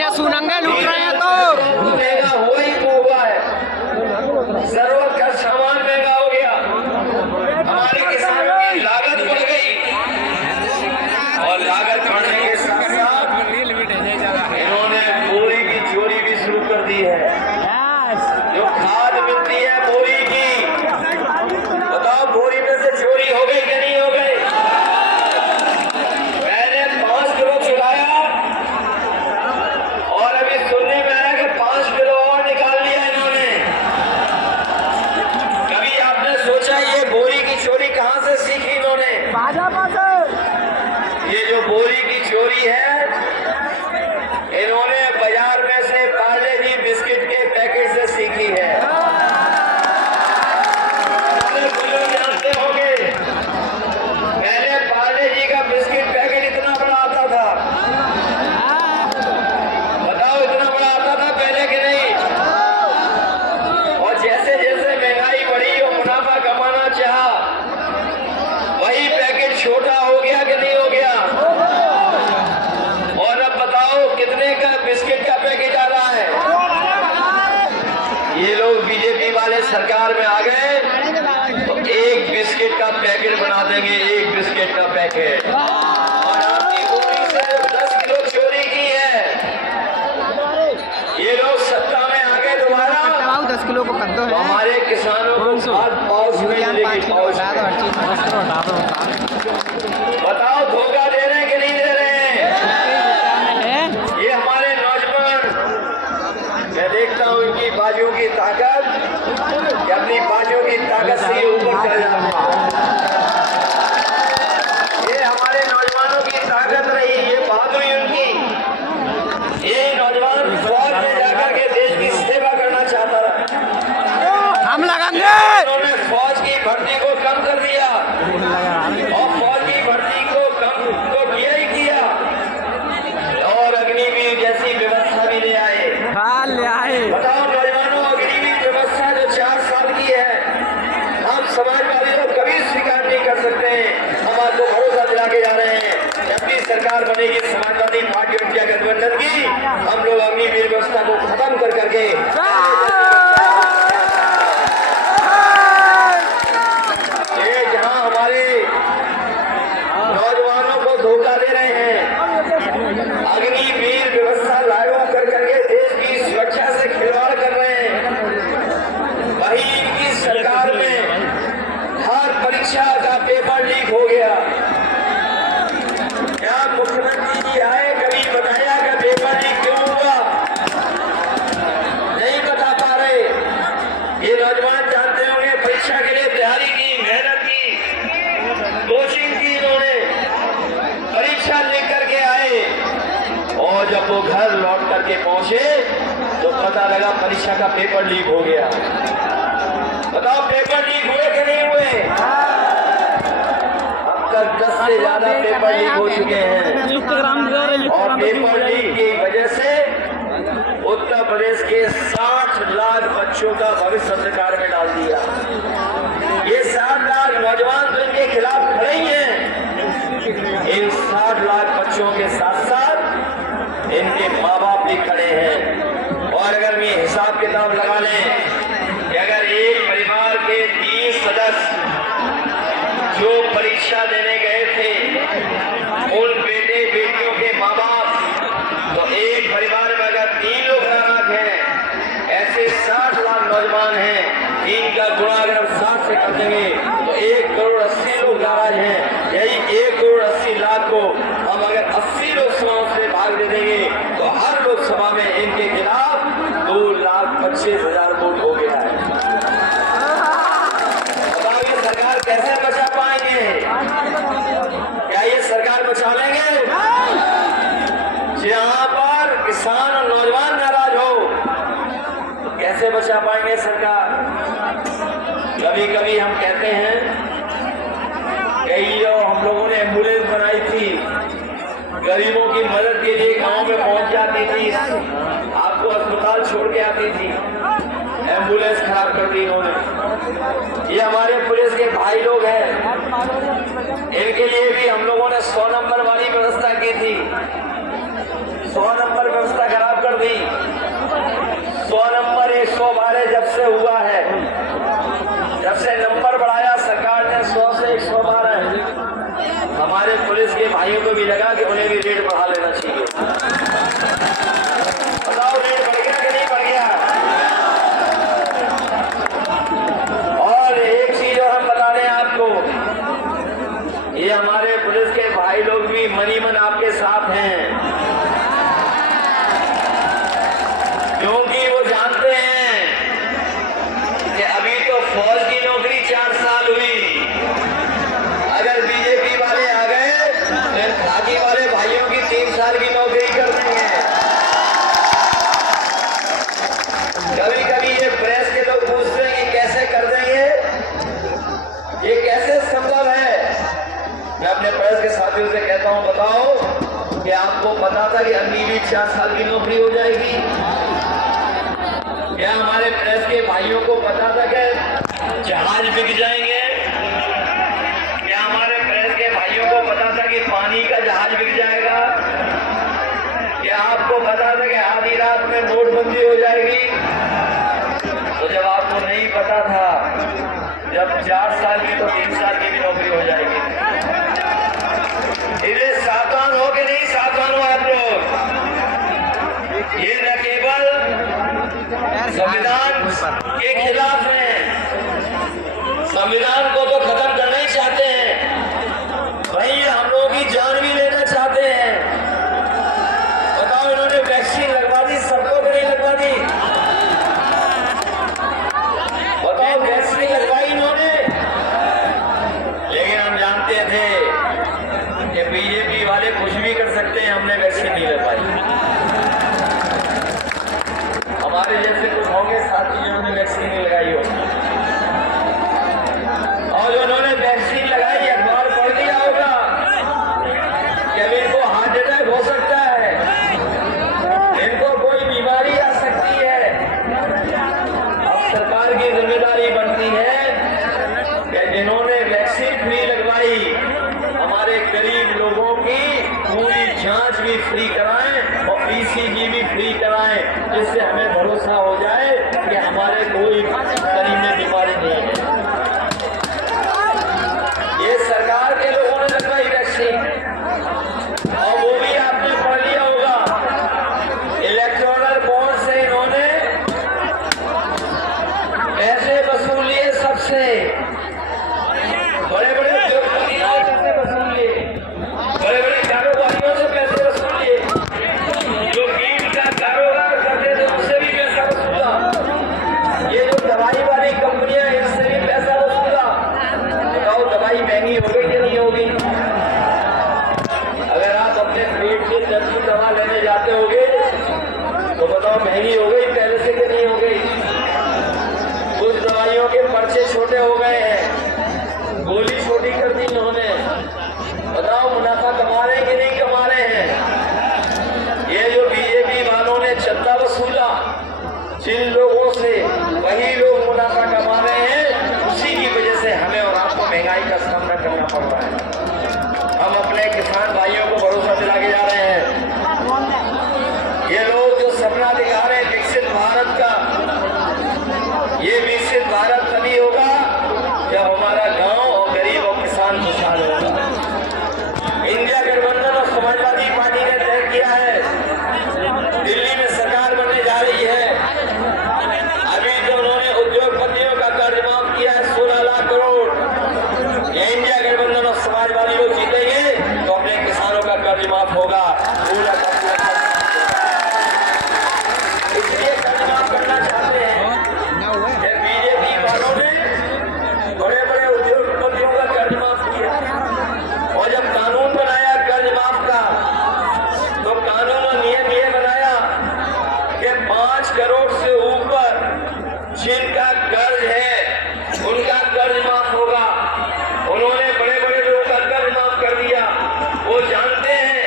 महीने सुनंगे लूट रहे हैं तो महंगा हुआ ही हुआ है, जरूरत का सामान महंगा हो गया, हमारे किसानों की लागत बढ़ गई और लागत बढ़ने के साथ साथ इन्होंने बोरी की चोरी भी शुरू कर दी है। जो खाद मिलती है बोरी की, बताओ बोरी में से चोरी हो गई कि नहीं हो गई? मैंने 5 किलो चुराया और अभी सुनने में आया कि 5 किलो और निकाल लिया इन्होंने। कभी आपने सोचा ये बोरी की चोरी कहां से सीखी इन्होंने? ये जो बोरी की चोरी है इन्होंने बाजार में से पार्ले जी बिस्किट के पैकेट से सीखी है। जानते होंगे पहले पार्ले जी का बिस्किट पैकेट इतना बड़ा आता था, बताओ इतना बड़ा आता था पहले कि नहीं? और जैसे जैसे महंगाई बढ़ी और मुनाफा कमाना चाहा वही पैकेट छोटा हो गया कि नहीं हो गया? और अब बताओ कितने का बिस्किट का पैकेट आ रहा है? ये लोग बीजेपी वाले सरकार में आ गए तो एक बिस्किट का पैकेट बना देंगे, एक बिस्किट का पैकेट। और आपकी बोरी से 10 किलो चोरी की है। ये लोग सत्ता में आ गए दोबारा 10 किलो को कर दो तो हमारे किसानों को पाउच में मिलेगी, पाउच में। बताओ धोखा दे रहे हैं कि नहीं दे रहे हैं? ये हमारे नौजवान, मैं देखता हूँ इनकी बाजुओं की ताकत, कि अपनी बाजुओं की ताकत से ये ऊपर चल जाते हैं। ये हमारे नौजवानों की ताकत रही, ये बहादुरी उनकी। ये नौजवान फौज में जाकर के देश की सेवा करना चाहता रहा, हम लगाएंगे। उन्होंने फौज की भर्ती को कम कर दिया और फौज की भर्ती को कम तो किया ही किया और अग्निवीर जैसी व्यवस्था भी ले आए। ले आए। बताओ नौजवानों, अग्निवीर व्यवस्था जो 4 साल की है, हम समाजवादी लोग कभी स्वीकार नहीं कर सकते। हम आपको भरोसा दिला के जा रहे हैं जब भी सरकार बनेगी समाजवादी पार्टी इंडिया गठबंधन की, हम लोग अग्निवीर व्यवस्था को खत्म कर करके जहां हमारे नौजवानों को धोखा दे रहे हैं, अग्निवीर व्यवस्था लागू कर करके देश की सुरक्षा से खिलवाड़ कर रहे हैं, वही इनकी सरकार में हर परीक्षा का पेपर लीक हो गया। क्या मुख्यमंत्री जी आए कभी बताया कि पेपर लीक क्यों हुआ? नहीं बता पा रहे। ये नौजवान जानते होंगे परीक्षा के लिए तैयारी की, मेहनत की, कोचिंग की, इन्होंने परीक्षा लेकर के आए और जब वो घर लौट करके पहुंचे तो पता लगा परीक्षा का पेपर लीक हो गया। बताओ पेपर लीक हुए कि नहीं हुए? अब तक 10 से ज्यादा पेपर लीक हो चुके हैं और पेपर लीक की वजह से उत्तर प्रदेश के 60 लाख बच्चों का भविष्य अंधकार में डाल दिया। ये 60 लाख नौजवान तो इनके खिलाफ खड़े ही हैं, इन 60 लाख बच्चों के साथ साथ इनके माँ बाप भी खड़े हैं। और अगर मैं हिसाब किताब लगा लें कि अगर एक परिवार के 30 सदस्य जो परीक्षा देने गए थे उन बेटे बेटियों के माँ बाप, तो एक परिवार में अगर 3 लोग नाराज हैं, ऐसे 60 लाख नौजवान हैं, 3 का गुणा अगर हम 60 से कर देंगे तो 1 करोड़ 80 लोग नाराज हैं। यही 1 करोड़ 80 लाख को हम अगर 80 लोकसभाओं से भाग दे देंगे तो हर लोकसभा में इनके खिलाफ 2,25,000 वोट हो गया है। बताओ ये सरकार कैसे बचा पाएंगे? क्या ये सरकार बचा लेंगे? जहां पर किसान और नौजवान नाराज हो तो कैसे बचा पाएंगे सरकार? कभी कभी हम कहते हैं कि हम लोगों ने एम्बुलेंस बनाई थी, गरीबों की मदद के लिए गांव में पहुंच जाती थी, आपको अस्पताल छोड़ के आती थी, एम्बुलेंस खराब कर दी इन्होंने। ये हमारे पुलिस के भाई लोग हैं, इनके लिए भी हम लोगों ने 100 नंबर वाली व्यवस्था की थी। 100 नंबर व्यवस्था खराब था कि अगली भी 4 साल की नौकरी हो जाएगी? क्या हमारे प्रेस के भाइयों को पता था कि जहाज बिक जाएंगे? क्या हमारे प्रेस के भाइयों को पता था कि पानी का जहाज बिक जाएगा? क्या आपको पता था कि आधी रात में नोटबंदी हो जाएगी? तो जब आपको नहीं पता था, जब 4 साल की तो 3 साल की भी नौकरी हो जाएगी। इन्हें सावधान हो कि नहीं सावधान हो आप लोग? ये न केवल संविधान के खिलाफ है, संविधान को तो खत्म करना ही चाहते हैं, वहीं हम लोगों की जान भी लेना चाहते हैं। बताओ, इन्होंने वैक्सीन लगवा दी सबको कि नहीं लगवा दी? बताओ, वैक्सीन लगवाई इन्होंने, लेकिन हम जानते थे कि बीजेपी वाले कुछ भी कर सकते हैं, हमने वैक्सीन नहीं लगवाई। हमारे जैसे कुछ होंगे साथी जिन्होंने वैक्सीन नहीं लगाई हो, और उन्होंने वैक्सीन लगाई, अखबार पढ़ लिया होगा कि अब इनको हार्ट अटैक हो सकता है, इनको कोई बीमारी आ सकती है। अब सरकार की जिम्मेदारी बनती है कि जिन्होंने वैक्सीन फ्री लगवाई, हमारे गरीब लोगों की पूरी जांच भी फ्री कराएं और ईसीजी भी फ्री कराएं, जिससे हमें भरोसा हो जाए कि हमारे कोई शरीर में बीमारी नहीं है। ये सरकार के लोगों ने लगवाई वैक्सीन, और वो भी आपने पढ़ लिया होगा, इलेक्टोरल बॉन्ड से इन्होंने पैसे वसूल लिए सबसे, बड़े बड़े उद्योगपतियों से पैसे वसूल लिए, बड़े बड़े कारोबारियों से पैसे वसूल लिए, जो ईंट का कारोबार करते थे उनसे भी पैसा वसूला, ये जो दवाई वाली कंपनियां इनसे भी पैसा वसूला। बताओ, दवाई महंगी हो गई कि नहीं होगी? अगर आप अपने पेट के दर्द की दवा लेने जाते होगे तो बताओ, महंगी हो गई पहले से कि नहीं हो गई? कुछ दवाइयों के पर्चे छोटे हो गए हैं, गोली छोटी कर दी इन्होंने। बताओ, मुनाफा कमा रहे हैं कि नहीं कमा रहे हैं? ये जो बीजेपी वालों ने चंदा वसूला जिन लोगों से, वही लोग मुनाफा कमा रहे हैं, उसी की वजह से हमें और आपको महंगाई का सामना करना पड़ रहा है। हम अपने किसान भाइयों को भरोसा दिला के जा रहे हैं, ये लोग जो सपना दिखा रहे हैं विकसित भारत का, ये विकसित भारत तभी होगा जब हमारा गांव और गरीब और किसान खुशहाल होगा। इंडिया गठबंधन और समाजवादी पार्टी ने तय किया है, दिल्ली में सरकार बनने जा रही है। अभी जो उन्होंने उद्योगपतियों का कर्ज माफ किया है 16 लाख करोड़, ये इंडिया गठबंधन और समाजवादी लोग जीतेंगे तो अपने किसानों का कर्ज माफ होगा, पूरा का पूरा। इसलिए कर्ज माफ करना चाहते हैं। बीजेपी वालों ने बड़े बड़े उद्योगपतियों का कर्ज माफ किया, और जब कानून बनाया कर्ज माफ का, तो कानून और नियम ये बनाया कि 5 करोड़ से ऊपर जिनका कर्ज है उनका कर्ज माफ होगा। उन्होंने बड़े बड़े लोगों का कर्ज माफ कर दिया। वो जानते हैं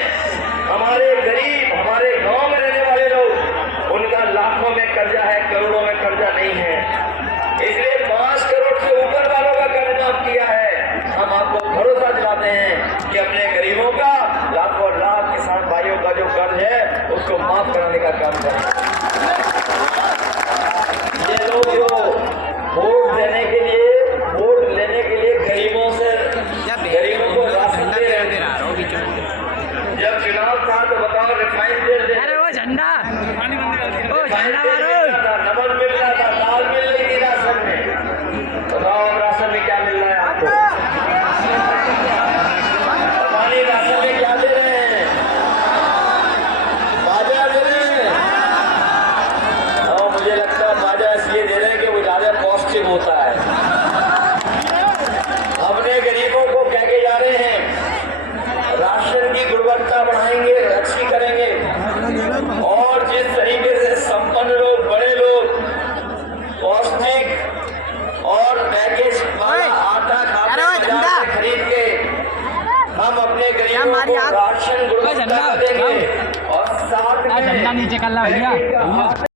हमारे गरीब, हमारे गांव में रहने वाले लोग, उनका लाखों में कर्जा है, करोड़ों में कर्जा नहीं है। इसलिए 5 करोड़ से ऊपर वालों का कर्ज माफ किया है। हम आपको भरोसा दिलाते हैं कि अपने गरीबों का, लाखों लाख किसान भाइयों का जो कर्ज है उसको माफ कराने का काम करें। ये लोग जो वोट लेने के लिए गरीबों को राशन दे रहे थे, जब चुनाव था तो बताओ रिफाइंड तेल दे, अरे वो झंडा, वो झंडा मारो, नमक मिल रहा था, दाल मिल रही थी राशन में। बताओ, अब राशन में क्या मिल रहा है आपको? पानी राशन में क्या दे रहे हैं? बाजा दे रहे हैं। और मुझे लगता है बाजा इसलिए दे रहे हैं कि वो ज्यादा पौष्टिक होता है। अपने गरीबों को कह के जा रहे हैं राशन की गुणवत्ता बढ़ाएंगे, अच्छी करेंगे, और जिस तरीके से संपन्न लोग, बड़े लोग पौष्टिक और पैकेज वाला आटा खाते बाजार से खरीद के हम अपने गरीबों को राशन गुणवत्ता देंगे, और साथ में झंडा नीचे कर ला भैया